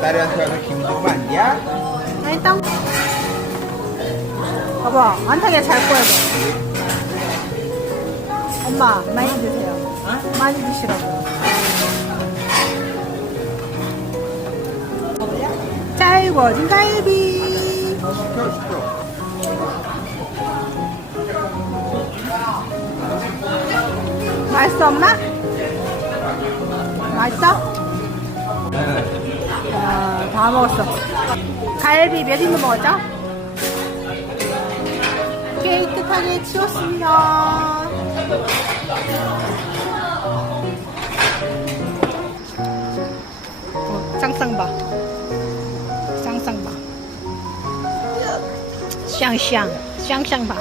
딸한테 와서 기분 좋으면 안 돼? 아, 일단 봐봐 안 타게 잘 거야 너. 엄마 많이 드세요 많이 드시라고 잘 구워진 갈비 시켜 맛있어 엄마? 맛있어? 아, 다 먹었어. 갈비 몇 인분 먹었죠? 깨끗하게 치웠습니다. 어, 쌍쌍 봐 쌍쌍 봐 쌍쌍 봐